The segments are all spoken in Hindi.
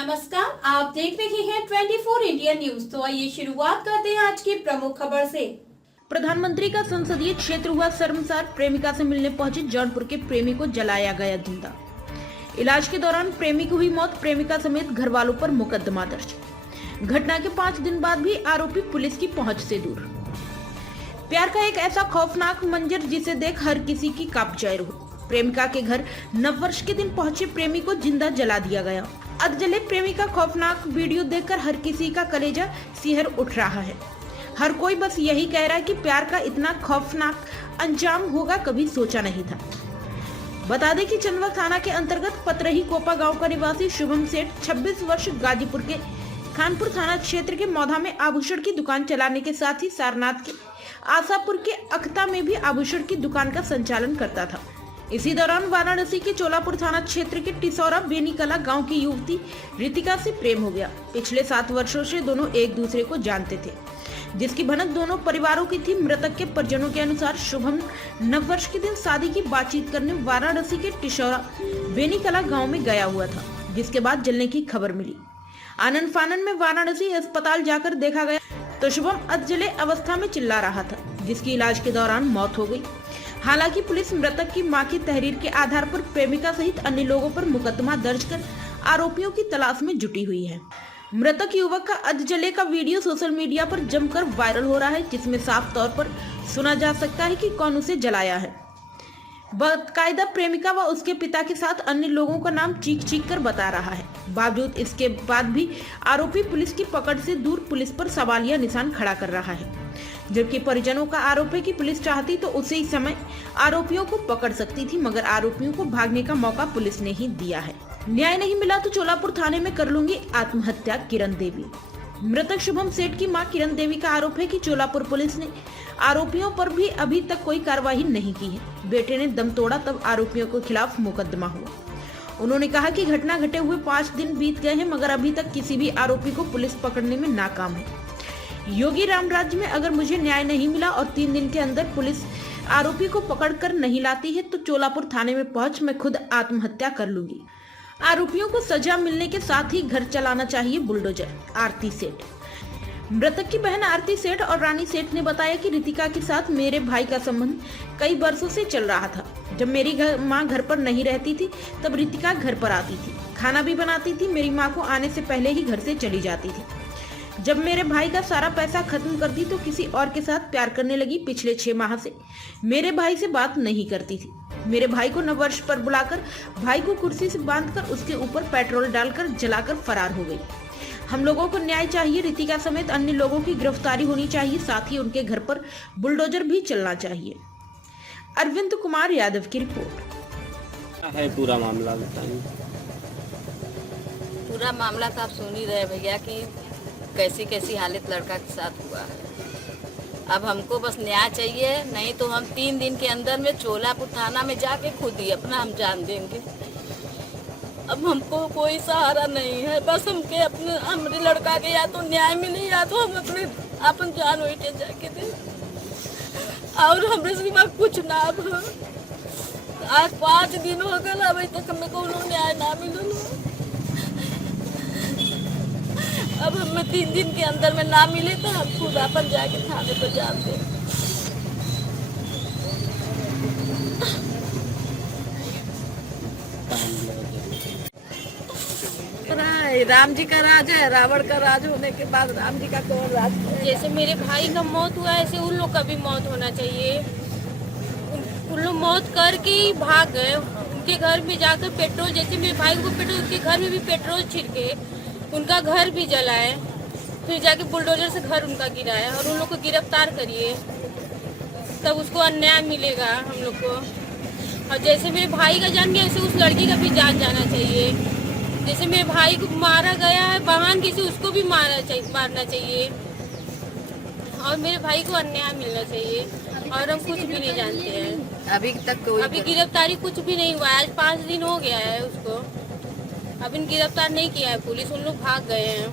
नमस्कार, आप देख रहे हैं 24 इंडिया न्यूज। तो आइए शुरुआत करते हैं आज की प्रमुख खबर से। प्रधानमंत्री का संसदीय क्षेत्र हुआ शर्मसार, प्रेमिका से मिलने पहुंचे जौनपुर के प्रेमी को जलाया गया जिंदा। इलाज के दौरान प्रेमी की हुई मौत, प्रेमिका समेत घर वालों पर मुकदमा दर्ज। घटना के 5 दिन बाद भी आरोपी पुलिस की पहुंच से दूर। प्यार का एक ऐसा खौफनाक मंजर जिसे देख हर किसी की कांप जाए रूह। प्रेमिका के घर नववर्ष के दिन पहुंचे प्रेमी को जिंदा जला दिया गया। अधजले प्रेमी का खौफनाक वीडियो देखकर हर किसी का कलेजा सिहर उठ रहा है। हर कोई बस यही कह रहा है कि प्यार का इतना खौफनाक अंजाम होगा कभी सोचा नहीं था। बता दें कि चंदवा थाना के अंतर्गत पतरही कोपा गांव का निवासी शुभम सेठ 26 वर्ष गाजीपुर के खानपुर थाना क्षेत्र के मौधा में आभूषण की दुकान चलाने के साथ ही सारनाथ के आशापुर के अखता में भी आभूषण की दुकान का संचालन करता था। इसी दौरान वाराणसी के चोलापुर थाना क्षेत्र के टिसौरा बेनीकला गांव की युवती रितिका से प्रेम हो गया। पिछले 7 वर्षों से दोनों एक दूसरे को जानते थे, जिसकी भनक दोनों परिवारों की थी। मृतक के परिजनों के अनुसार शुभम नववर्ष के दिन शादी की बातचीत करने वाराणसी के टिसौरा बेनीकला गाँव में गया हुआ था, जिसके बाद जलने की खबर मिली। आनन फानन में वाराणसी अस्पताल जाकर देखा गया तो शुभम अधजले अवस्था में चिल्ला रहा था, जिसकी इलाज के दौरान मौत हो गई। हालांकि पुलिस मृतक की मां की तहरीर के आधार पर प्रेमिका सहित अन्य लोगों पर मुकदमा दर्ज कर आरोपियों की तलाश में जुटी हुई है। मृतक युवक का अधजले का वीडियो सोशल मीडिया पर जमकर वायरल हो रहा है, जिसमें साफ तौर पर सुना जा सकता है कि कौन उसे जलाया है। बाकायदा प्रेमिका व उसके पिता के साथ अन्य लोगों का नाम चीख चीख कर बता रहा है। बावजूद इसके बाद भी आरोपी पुलिस की पकड़ से दूर पुलिस पर सवालिया निशान खड़ा कर रहा है, जबकि परिजनों का आरोप है कि पुलिस चाहती तो उसी समय आरोपियों को पकड़ सकती थी, मगर आरोपियों को भागने का मौका पुलिस ने ही दिया है। न्याय नहीं मिला तो चोलापुर थाने में कर लूंगी आत्महत्या, किरण देवी। मृतक शुभम सेठ की मां किरण देवी का आरोप है कि चोलापुर पुलिस ने आरोपियों पर भी अभी तक कोई कार्रवाई नहीं की है। बेटे ने दम तोड़ा तब आरोपियों के खिलाफ मुकदमा हुआ। उन्होंने कहा कि घटना घटे हुए 5 दिन बीत गए हैं, मगर अभी तक किसी भी आरोपी को पुलिस पकड़ने में नाकाम है। योगी राम राज्य में अगर मुझे न्याय नहीं मिला और 3 दिन के अंदर पुलिस आरोपी को पकड़ कर नहीं लाती है तो चोलापुर थाने में पहुंच मैं खुद आत्महत्या कर लूंगी। आरोपियों को सजा मिलने के साथ ही घर चलाना चाहिए बुलडोजर। आरती सेठ। मृतक की बहन आरती सेठ और रानी सेठ ने बताया कि रितिका के साथ मेरे भाई का संबंध कई वर्षों से चल रहा था। जब मेरी माँ घर पर नहीं रहती थी तब रितिका घर पर आती थी, खाना भी बनाती थी। मेरी माँ को आने से पहले ही घर से चली जाती थी। जब मेरे भाई का सारा पैसा खत्म कर दी तो किसी और के साथ प्यार करने लगी। पिछले 6 माह से मेरे भाई से बात नहीं करती थी। मेरे भाई को नववर्ष पर बुलाकर भाई को कुर्सी से बांधकर उसके ऊपर पेट्रोल डालकर जलाकर फरार हो गई। हम लोगों को न्याय चाहिए। रितिका समेत अन्य लोगों की गिरफ्तारी होनी चाहिए, साथ ही उनके घर पर बुलडोजर भी चलना चाहिए। अरविंद कुमार यादव की रिपोर्ट। है पूरा मामला बताइए। पूरा मामला तो आप सुन ही रहे भैया कि कैसी कैसी हालत लड़का के साथ हुआ है। अब हमको बस न्याय चाहिए, नहीं तो हम 3 दिन के अंदर में चोलापुर थाना में जाके खुद ही अपना हम जान देंगे। अब हमको कोई सहारा नहीं है, बस हमके अपने हमारे लड़का के या तो न्याय मिले या तो हम अपने अपन जान वही जाके दे, और हमरे सिवा कुछ ना। अब आज 5 दिन हो गए, अभी तक हमें कोनो न्याय ना मिलल। अब हमें 3 दिन के अंदर में ना मिले तो हम खुद अपन जाके थाने पर जाते। राम जी का राज है, रावण का राज होने के बाद राम जी का कौन राज है? जैसे मेरे भाई का मौत हुआ ऐसे उन लोग का भी मौत होना चाहिए। उन लोग मौत करके ही भाग गए। उनके घर में जाकर पेट्रोल, जैसे मेरे भाई को पेट्रोल, उसके घर में भी पेट्रोल छिड़के उनका घर भी जलाए, फिर जाके बुलडोजर से घर उनका गिराया। और उन लोग को गिरफ्तार करिए तब उसको अन्याय मिलेगा हम लोग को। और जैसे मेरे भाई का जान गया वैसे उस लड़की का भी जान जाना चाहिए। जैसे मेरे भाई को मारा गया है बहान किसी, उसको भी मारना चाहिए और मेरे भाई को अन्याय मिलना चाहिए। और हम कुछ भी नहीं जानते हैं, अभी तक कोई अभी गिरफ्तारी कुछ भी नहीं हुआ है। आज 5 दिन हो गया है उसको, अभी गिरफ्तार नहीं किया है पुलिस, उन लोग भाग गए हैं।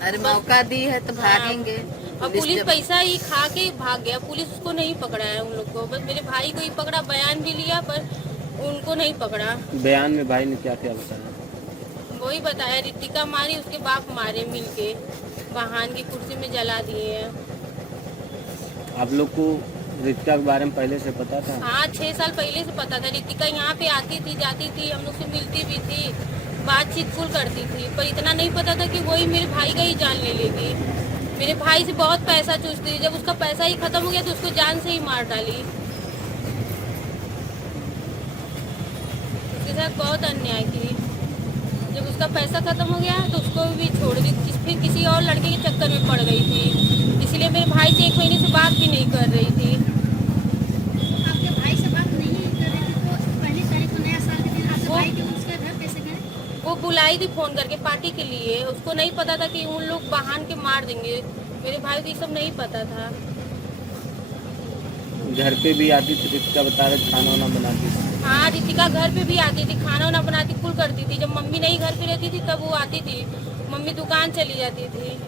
अरे मौका दी है तो भागेंगे। और पुलिस पैसा ही खा के भाग गया, पुलिस उसको नहीं पकड़ा है उन लोग को। बस मेरे भाई को ही पकड़ा, बयान भी लिया पर उनको नहीं पकड़ा। बयान में भाई ने क्या क्या बताया? वही बताया, रितिका मारी, उसके बाप मारे मिलके, वाहन की कुर्सी में जला दिए हैं। आप लोग को रितिका के बारे में पहले से पता था? हाँ, 6 साल पहले से पता था। रितिका यहाँ पे आती थी, जाती थी, हम लोग से मिलती भी थी, बातचीत फुल करती थी, पर इतना नहीं पता था कि वही मेरे भाई का ही जान ले लेगी। मेरे भाई से बहुत पैसा चूसती थी, जब उसका पैसा ही खत्म हो गया तो उसको जान से ही मार डाली। उसके साथ बहुत अन्याय की। जब उसका पैसा खत्म हो गया तो उसको भी छोड़ दी, फिर किसी और लड़के के चक्कर में पड़ गई थी, इसलिए मेरे भाई से 1 महीने से बात भी नहीं कर रही थी। आपके भाई से बात नहीं कर रही थी तो पहली तारीख को नया साल के दिन आपके भाई के उसके घर कैसे गए? वो बुलाई थी फोन करके पार्टी के लिए, उसको नहीं पता था कि उन लोग वाहन के मार देंगे। मेरे भाई को ये सब नहीं पता था। घर पे भी आती थी रितिका, बता रहे खाना वाना बनाती थी? हाँ, रितिका घर पे भी आती थी, खाना वाना बनाती कुल करती थी। जब मम्मी नहीं घर पे रहती थी तब वो आती थी, मम्मी दुकान चली जाती थी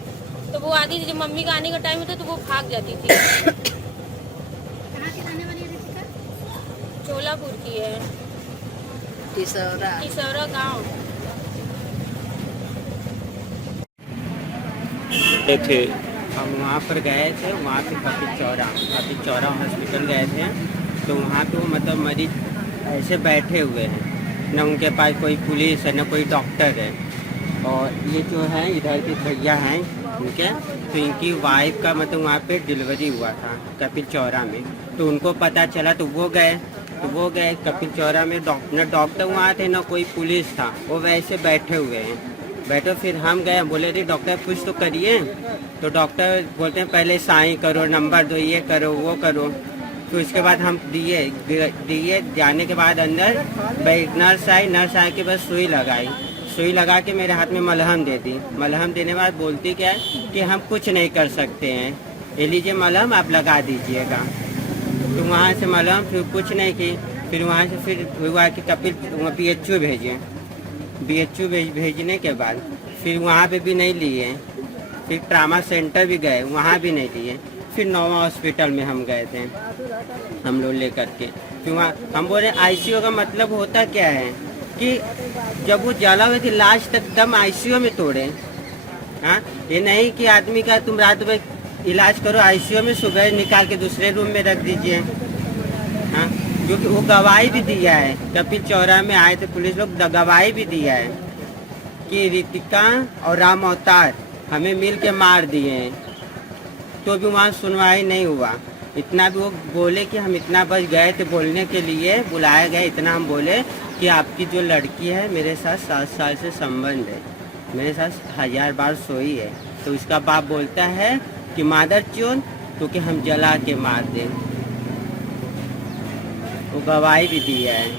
तो वो आती थी। जब मम्मी का आने का टाइम होता तो वो भाग जाती थी। कहाँ की रहने वाली है रितिका? चोलापुर की है, किसौरा गाँव। थे हम वहाँ पर गए थे, वहाँ पे कपिल चौरा हॉस्पिटल गए थे। तो वहाँ पे वो मतलब मरीज ऐसे बैठे हुए हैं, न उनके पास कोई पुलिस है न कोई डॉक्टर है। और ये जो है इधर के भैया हैं उनके, तो इनकी वाइफ का मतलब वहाँ पे डिलीवरी हुआ था कपिल चौरा में। तो उनको पता चला तो वो गए कपिल चौरा में। न डॉक्टर वहाँ थे न कोई पुलिस था, वो वैसे बैठे हुए हैं। फिर हम गए, बोले रे डॉक्टर कुछ तो करिए। तो डॉक्टर बोलते हैं पहले साइन करो, नंबर दो, ये करो वो करो। तो इसके बाद हम दिए जाने के बाद अंदर नर्स आई के बस सुई लगा के मेरे हाथ में मलहम दे दी। मलहम देने के बाद बोलती क्या है कि हम कुछ नहीं कर सकते हैं, ये लीजिए मलहम आप लगा दीजिएगा। तो वहाँ से मलहम फिर कुछ नहीं की। फिर वहाँ से फिर हुआ कि कपिल BHU भेजे। BHU भेजने के बाद फिर वहाँ पे भी नहीं लिए। फिर ट्रामा सेंटर भी गए, वहाँ भी नहीं लिए। फिर नोवा हॉस्पिटल में हम गए थे, हम लोग लेकर के। फिर वहाँ हम बोले ICU का मतलब होता क्या है कि जब वो जला हुई थी लास्ट तक दम ICU में तोड़े। हाँ, ये नहीं कि आदमी का तुम रात में इलाज करो ICU में, सुबह निकाल के दूसरे रूम में रख दीजिए। हाँ, क्योंकि वो गवाही भी दिया है, कपिल चौरा में आए थे पुलिस लोग, गवाही भी दिया है कि रितिका और राम अवतार हमें मिल के मार दिए हैं। तो भी वहाँ सुनवाई नहीं हुआ। इतना भी वो बोले कि हम इतना बच गए थे बोलने के लिए, बुलाया गया, इतना हम बोले कि आपकी जो लड़की है मेरे साथ 7 साल से संबंध है, मेरे साथ 1000 बार सोई है। तो उसका बाप बोलता है कि मादर चोन तो कि हम जला के मार दें। वो गवाही भी दिया है,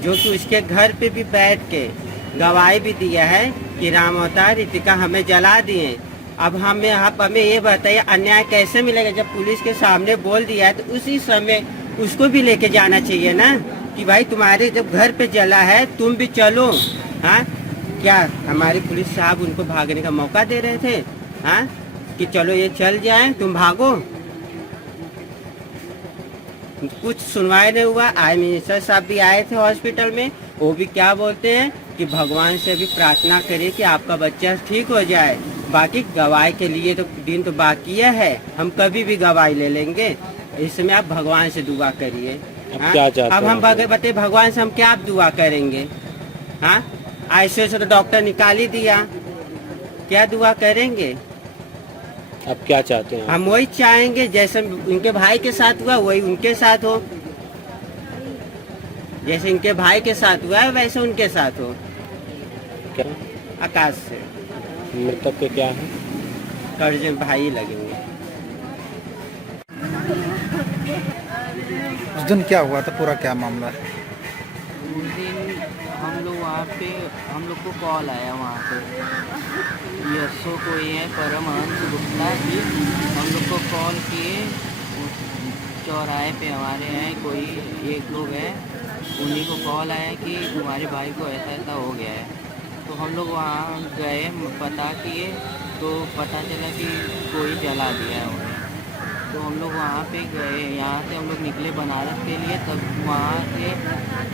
जो कि उसके घर पे भी बैठ के गवाही भी दिया है कि राम अवतार रितिका हमें जला दिए। अब हमें ये बताइए अन्याय कैसे मिलेगा? जब पुलिस के सामने बोल दिया है तो उसी समय उसको भी लेके जाना चाहिए ना, कि भाई तुम्हारे जब घर पे जला है तुम भी चलो। हाँ, क्या हमारे पुलिस साहब उनको भागने का मौका दे रहे थे? हाँ, कि चलो ये चल जाए तुम भागो। कुछ सुनवाई नहीं हुआ। आई मिनिस्टर साहब भी आए थे हॉस्पिटल में, वो भी क्या बोलते हैं कि भगवान से भी प्रार्थना करिए कि आपका बच्चा ठीक हो जाए। बाकी गवाही के लिए तो दिन तो बाकी है, हम कभी भी गवाही ले लेंगे। इसमें आप भगवान से दुआ करिए। अब हम बताए भगवान से हम क्या आप दुआ करेंगे? हाँ, ICU से तो डॉक्टर निकाल ही दिया, क्या दुआ करेंगे? अब क्या चाहते हैं? हम वही चाहेंगे जैसे उनके भाई के साथ हुआ वही उनके साथ हो, जैसे इनके भाई के साथ हुआ है वैसे उनके साथ हो। क्या आकाश से मृतक के क्या है? कर्ज भाई लगेंगे। उस दिन क्या हुआ था, पूरा क्या मामला है? उस दिन हम लोग वहाँ पे, हम लोग को कॉल आया वहाँ पे यशो को ये परमहंस गुप्ता जी हम लोग को कॉल किए। उस चौराहे पे हमारे हैं कोई एक लोग है, उन्हीं को कॉल आया कि तुम्हारे भाई को ऐसा ऐसा हो गया है। तो हम लोग वहाँ गए, पता किए तो पता चला कि कोई जला दिया है उन्हें। तो हम लोग वहाँ पे गए, यहाँ से हम लोग निकले बनारस के लिए, तब वहाँ से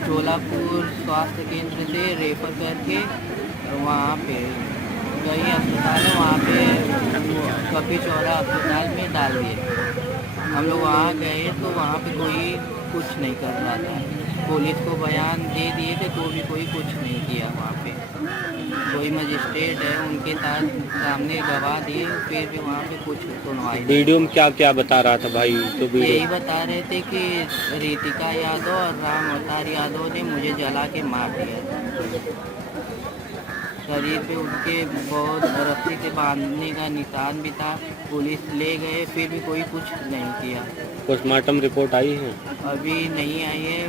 चोलापुर स्वास्थ्य केंद्र से रेफर करके वहाँ पे गई अस्पताल है, वहाँ पे कपी चौरा अस्पताल में डाल दिए। हम लोग वहाँ गए तो वहाँ पे कोई कुछ नहीं कर रहा था, पुलिस को बयान दे दिए थे तो भी कोई कुछ नहीं किया। वहाँ पे कोई मजिस्ट्रेट है, उनके साथ सामने गवाह दिए, फिर भी वहाँ पे कुछ सुनवाई नहीं। वीडियो में क्या क्या बता रहा था भाई? तो यही वीडियो बता रहे थे कि रितिका यादव और राम अवतार यादव ने मुझे जला के मार दिया। शरीर पे उनके बहुत रस्सी से बांधने का निशान भी था, पुलिस ले गए फिर भी कोई कुछ नहीं किया। पोस्टमार्टम रिपोर्ट आई है? अभी नहीं आई है,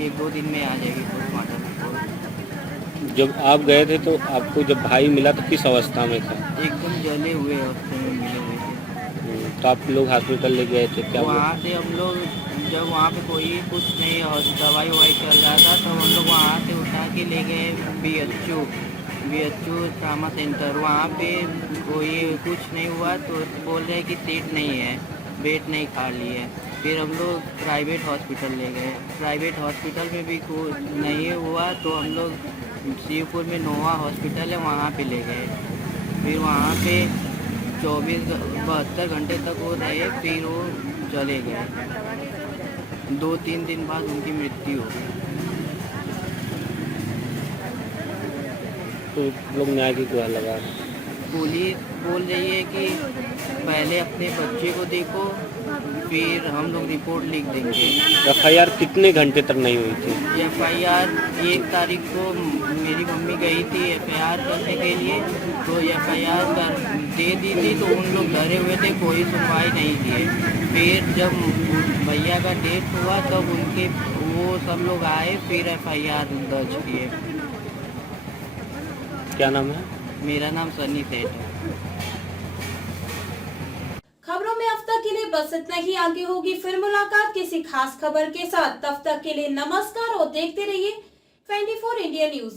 1-2 दिन में आ जाएगी पोस्टमार्टम रिपोर्ट। जब आप गए थे तो आपको जब भाई मिला तो किस अवस्था में था? एकदम जले हुए अवस्थे में मिले हुए थे। तो आप लोग हॉस्पिटल ले गए थे, क्या हुआ? वहाँ से हम लोग जब वहाँ पे कोई कुछ नहीं और दवाई ववाई चल रहा था तब हम लोग वहाँ से उठा के ले गए BHU ट्रामा सेंटर। वहाँ पे कोई कुछ नहीं हुआ तो बोल रहे कि सीट नहीं है, बेड नहीं खाली है। फिर हम लोग प्राइवेट हॉस्पिटल ले गए, प्राइवेट हॉस्पिटल में भी नहीं हुआ तो हम लोग शिवपुर में नोवा हॉस्पिटल है वहाँ पे ले गए। फिर वहाँ पे 72 घंटे तक वो रहे, फिर वो चले गए। 2-3 दिन बाद उनकी मृत्यु हो गई। तो लोग न्याय की गुहार लगा। पुलिस बोल रही है कि पहले अपने बच्चे को देखो, फिर हम लोग रिपोर्ट लिख देंगे। FIR कितने घंटे तक नहीं हुई थी? FIR 1 तारीख को मेरी मम्मी गई थी FIR करने के लिए, तो FIR कर दे दी थी तो उन लोग डरे हुए थे, कोई सुनवाई नहीं किए। फिर जब भैया का डेथ हुआ तब उनके वो सब लोग आए, फिर FIR दर्ज किए। क्या नाम है? मेरा नाम सनी सेठ है। खबरों में अब तक के लिए बस इतना ही। आगे होगी फिर मुलाकात किसी खास खबर के साथ। तब तक के लिए नमस्कार और देखते रहिए 24 इंडिया न्यूज।